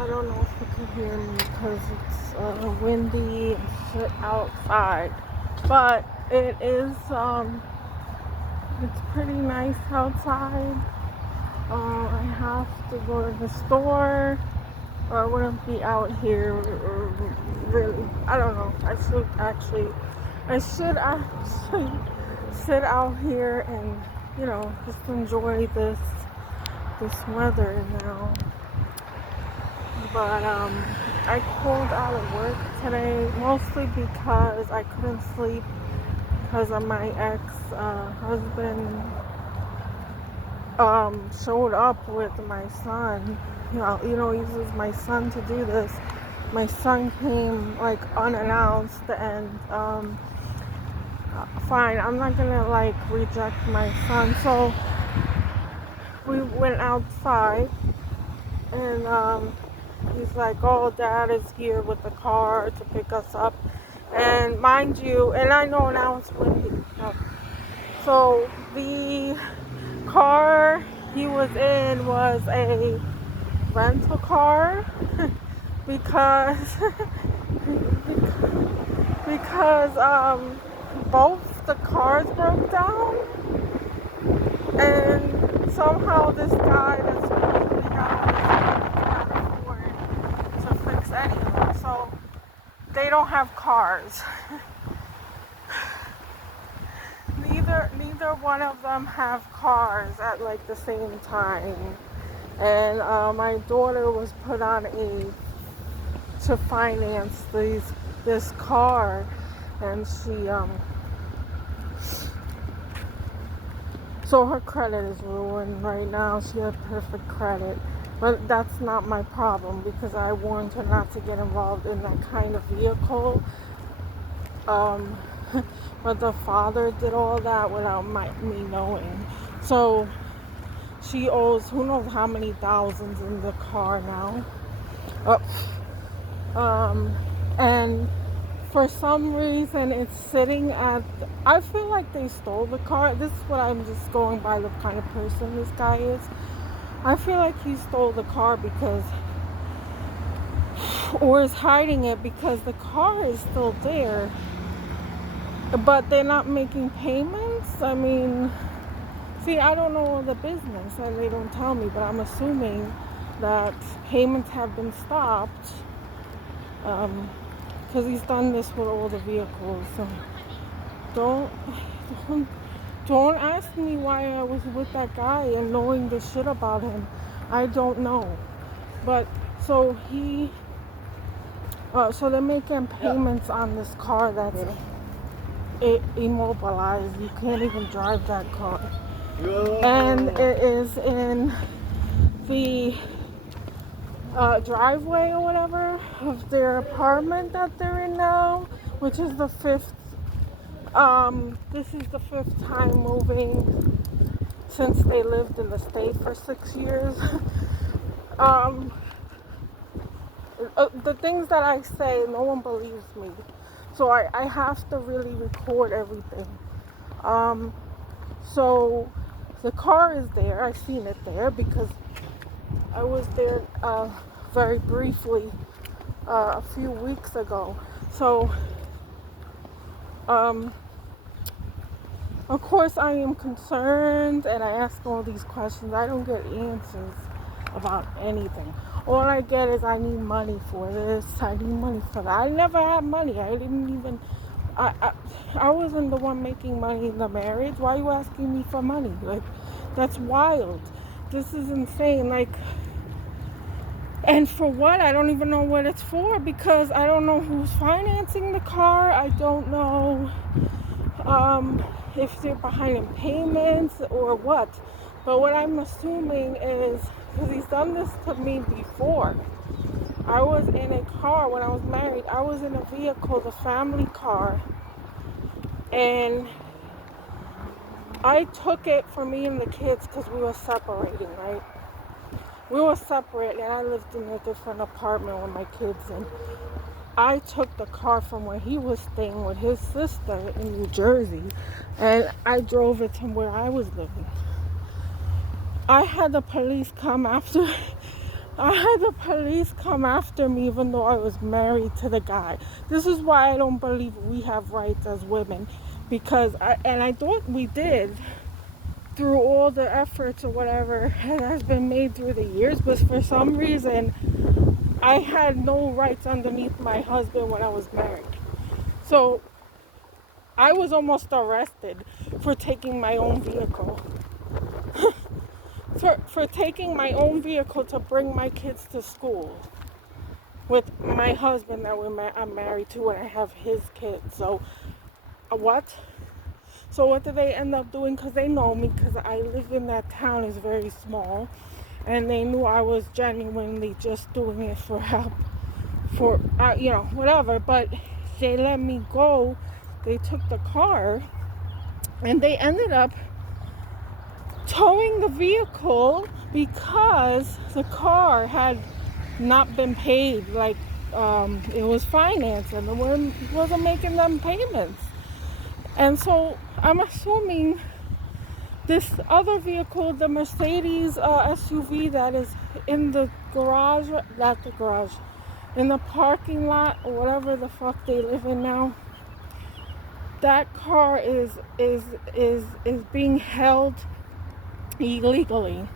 I don't know if you can hear me because it's windy and shit outside. But it's pretty nice outside. I have to go to the store, or I wouldn't be out here. Really, I don't know. I should actually sit out here and just enjoy this weather now. But I called out of work today mostly because I couldn't sleep because of my ex-husband showed up with my son. Uses my son to do this. My son came like unannounced, and fine, I'm not gonna like reject my son. So we went outside, and he's like, "Oh, Dad is here with the car to pick us up." And mind you, and I know now it's windy. So the car he was in was a rental car because both the cars broke down, and somehow this guy that's supposed to can't afford to fix anything. So they don't have cars. Neither one of them have cars at like the same time. And my daughter was put on to finance this car, and so her credit is ruined right now. She had perfect credit, but that's not my problem because I warned her not to get involved in that kind of vehicle. But the father did all that without me knowing. So she owes who knows how many thousands in the car now. And for some reason it's sitting I feel like they stole the car. This is what I'm just going by the kind of person this guy is. I feel like he stole the car or is hiding it because the car is still there. But they're not making payments. I mean, see, I don't know the business and they don't tell me, but I'm assuming that payments have been stopped because he's done this with all the vehicles. So don't ask me why I was with that guy and knowing the shit about him. I don't know. But so they're making payments on this car that's immobilized. You can't even drive that car. And it is in the driveway or whatever of their apartment that they're in now, which is the fifth. This is the fifth time moving since they lived in the state for 6 years. The things that I say, no one believes me. So I have to really record everything. So the car is there. I seen it there because I was there very briefly a few weeks ago. So of course I am concerned and I ask all these questions. I don't get answers about anything. All I get is I need money for this, I need money for that. I never had money. I wasn't the one making money in the marriage. Why are you asking me for money? Like, that's wild. This is insane. Like, and for what? I don't even know what it's for because I don't know who's financing the car. I don't know if they're behind in payments or what. But what I'm assuming is, because he's done this to me before. I was in a car when I was married. I was in a vehicle, the family car, and I took it for me and the kids because we were separating, right? We were separated, and I lived in a different apartment with my kids, and I took the car from where he was staying with his sister in New Jersey, and I drove it to where I was living. I had the police come after I had the police come after me even though I was married to the guy. This is why I don't believe we have rights as women, because I thought we did through all the efforts or whatever that has been made through the years, but for some reason I had no rights underneath my husband when I was married. So I was almost arrested for taking my own vehicle. for taking my own vehicle to bring my kids to school with my husband that I'm married to, and I have his kids. So what? So what did they end up doing? Because they know me, because I live in that town, is very small, and they knew I was genuinely just doing it for help, for whatever. But they let me go. They took the car, and they ended up towing the vehicle because the car had not been paid. Like it was financed, and it wasn't making them payments. And so I'm assuming this other vehicle, the Mercedes SUV that is in the garage, not the garage, in the parking lot or whatever the fuck they live in now, that car is being held illegally.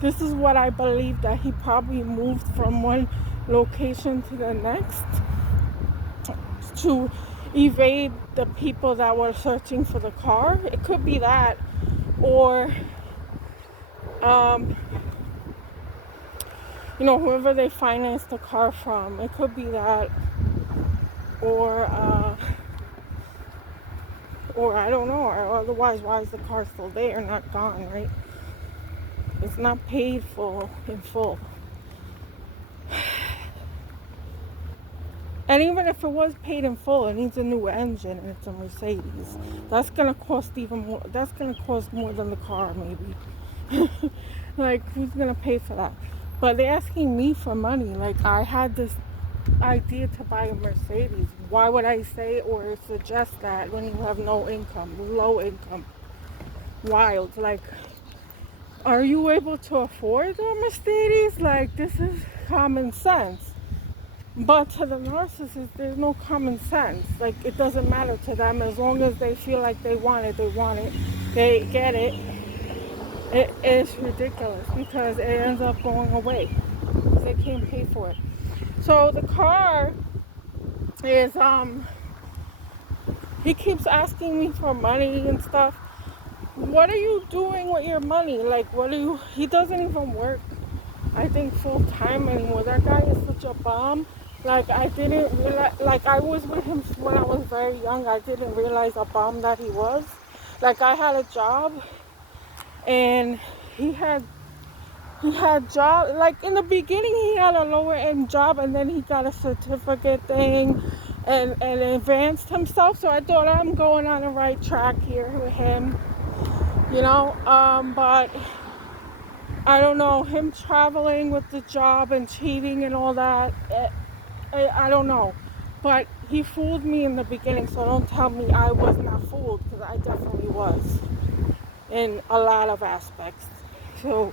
This is what I believe, that he probably moved from one location to the next to evade the people that were searching for the car. It could be that, or whoever they financed the car from. It could be that, or I don't know. Or otherwise, why is the car still there, not gone, right? It's not paid for in full. And even if it was paid in full, it needs a new engine, and it's a Mercedes. That's gonna cost even more. That's gonna cost more than the car, maybe. Like, who's gonna pay for that? But they're asking me for money. Like, I had this idea to buy a Mercedes. Why would I say or suggest that when you have no income, low income? Wild. Like, are you able to afford a Mercedes? Like, this is common sense. But to the narcissist, there's no common sense. Like, it doesn't matter to them. As long as they feel like they want it, they get it. It is ridiculous because it ends up going away because they can't pay for it. So the car is, he keeps asking me for money and stuff. What are you doing with your money? Like, he doesn't even work, I think, full time anymore. That guy is such a bum. Like, I didn't realize, like, I was with him when I was very young. I didn't realize a bum that he was. Like, I had a job, and he had job, like, in the beginning he had a lower end job, and then he got a certificate thing and advanced himself. So I thought, I'm going on the right track here with him, but I don't know, him traveling with the job and cheating and all that, I don't know. But he fooled me in the beginning, so don't tell me I was not fooled, because I definitely was in a lot of aspects. So,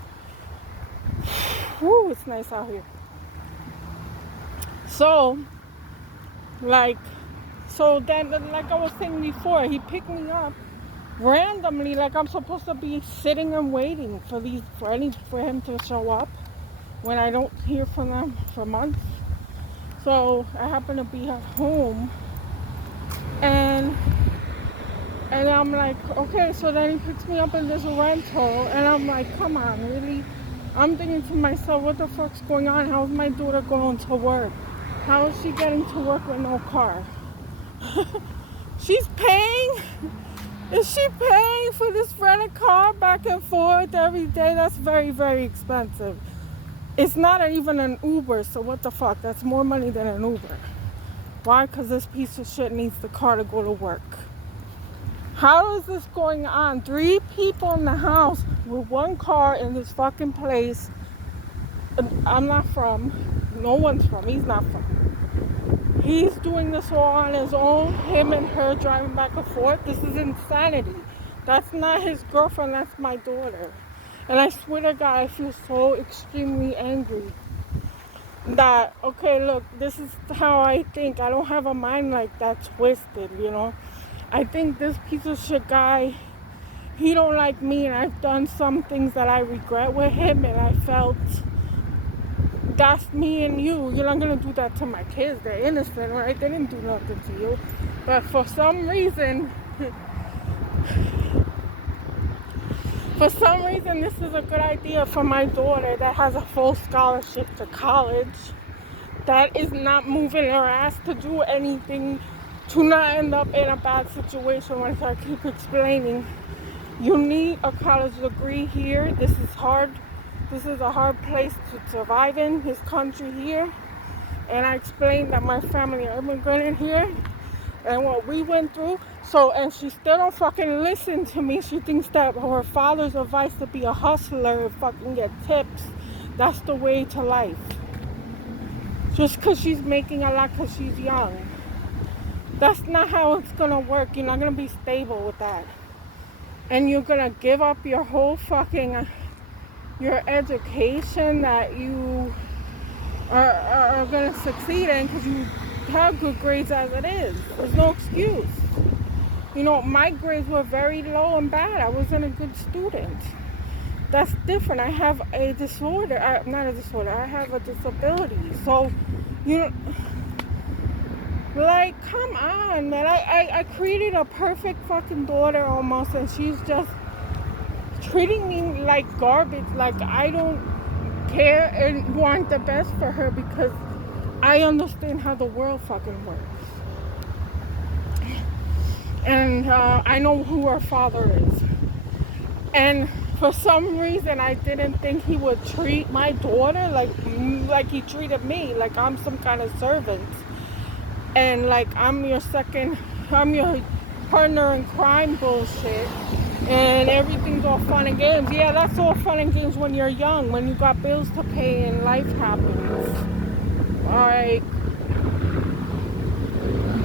it's nice out here. So then, like I was saying before, he picked me up randomly, like I'm supposed to be sitting and waiting for him to show up when I don't hear from them for months. So I happen to be at home, and I'm like, okay. So then he picks me up in this rental, and I'm like, come on, really? I'm thinking to myself, what the fuck's going on? How's my daughter going to work? How is she getting to work with no car? She's paying? Is she paying for this rented car back and forth every day? That's very, very expensive. It's not even an Uber, so what the fuck? That's more money than an Uber. Why? Because this piece of shit needs the car to go to work. How is this going on? 3 people in the house with 1 car in this fucking place. I'm not from. No one's from. He's not from. He's doing this all on his own. Him and her driving back and forth. This is insanity. That's not his girlfriend. That's my daughter. And I swear to God, I feel so extremely angry. that, okay, look, this is how I think. I don't have a mind like that twisted, you know. I think this piece of shit guy, he don't like me, and I've done some things that I regret with him, and I felt that's me and you. You're not gonna do that to my kids. They're innocent, right? They didn't do nothing to you. But for some reason, this is a good idea for my daughter that has a full scholarship to college, that is not moving her ass to do anything, to not end up in a bad situation. Like I keep explaining, you need a college degree here. This is hard. This is a hard place to survive in, this country here. And I explained that my family are immigrating here and what we went through. So, and she still don't fucking listen to me. She thinks that her father's advice to be a hustler and fucking get tips, that's the way to life. Just because she's making a lot because she's young. That's not how it's going to work. You're not going to be stable with that. And you're going to give up your whole fucking, your education that you are going to succeed in because you have good grades as it is. There's no excuse. You know, my grades were very low and bad. I wasn't a good student. That's different. I have a disorder. Not a disorder. I have a disability. So, you know, like, come on, man. I created a perfect fucking daughter almost, and she's just treating me like garbage. Like, I don't care and want the best for her because I understand how the world fucking works. And I know who her father is. And for some reason, I didn't think he would treat my daughter like he treated me, like I'm some kind of servant. And like I'm your partner in crime bullshit. And everything's all fun and games. Yeah, that's all fun and games when you're young, when you got bills to pay and life happens. Alright.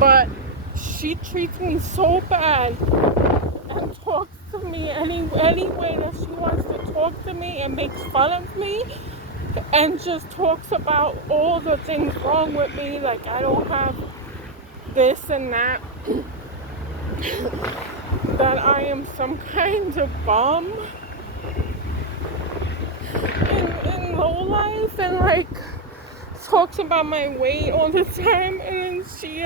But she treats me so bad and talks to me any way that she wants to talk to me and makes fun of me and just talks about all the things wrong with me, like I don't have this and that, that I am some kind of bum in low life, and like talks about my weight all the time, and then she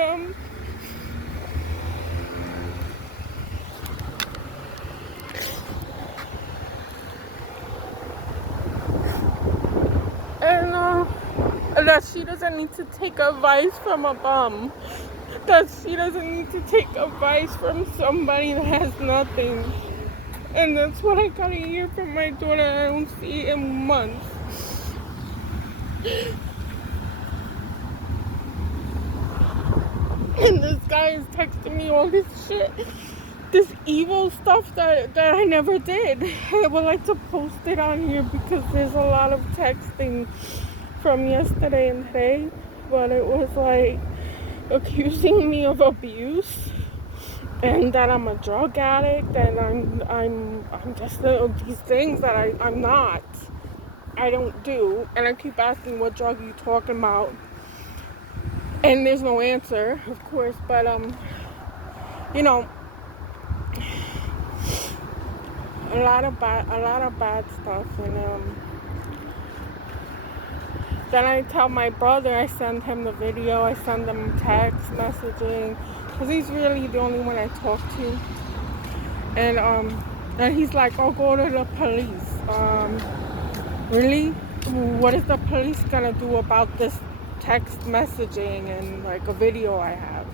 that she doesn't need to take advice from a bum, that she doesn't need to take advice from somebody that has nothing. And that's what I gotta hear from my daughter. I don't see in months. And this guy is texting me all this shit, this evil stuff that I never did. I would like to post it on here because there's a lot of texting from yesterday and today, but it was like accusing me of abuse and that I'm a drug addict and I'm just these things that I'm not. I don't do, and I keep asking what drug are you talking about, and there's no answer, of course. But you know, a lot of bad stuff, and then I tell my brother, I send him the video, I send him text messaging, because he's really the only one I talk to. And he's like, oh, go to the police. Really? What is the police gonna do about this text messaging and like a video I have?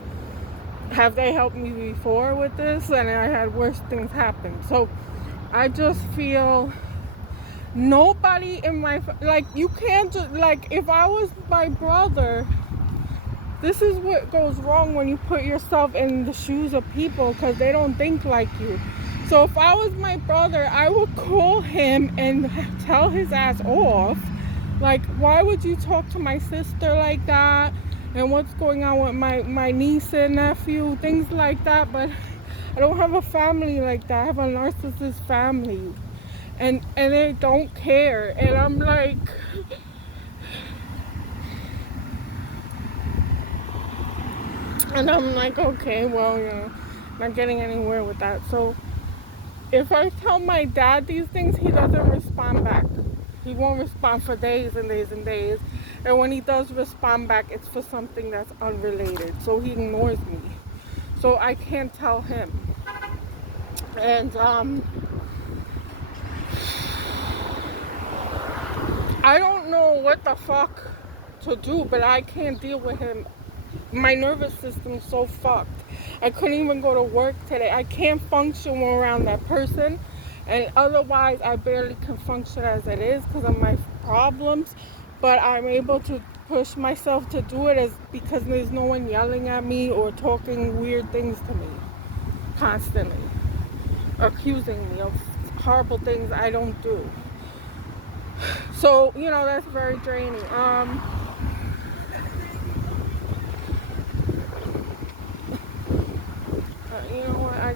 Have they helped me before with this? And I had worse things happen. So I just feel nobody in my, like, you can't just, like, if I was my brother, this is what goes wrong when you put yourself in the shoes of people, because they don't think like you. So if I was my brother, I would call him and tell his ass off. Like, why would you talk to my sister like that? And what's going on with my niece and nephew? Things like that. But I don't have a family like that. I have a narcissist family. And they don't care. And I'm like, And I'm like, okay, well, not getting anywhere with that. So if I tell my dad these things, he doesn't respond back. He won't respond for days and days and days. And when he does respond back, it's for something that's unrelated. So he ignores me. So I can't tell him. And I don't know what the fuck to do, but I can't deal with him. My nervous system's so fucked. I couldn't even go to work today. I can't function around that person. And otherwise, I barely can function as it is because of my problems. But I'm able to push myself to do it because there's no one yelling at me or talking weird things to me constantly, accusing me of horrible things I don't do. So, that's very draining. You know what? I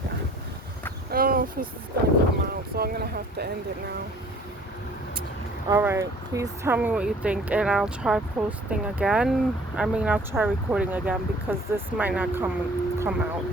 don't know if this is going to come out, so I'm going to have to end it now. Alright, please tell me what you think, and I'll try posting again. I'll try recording again because this might not come out.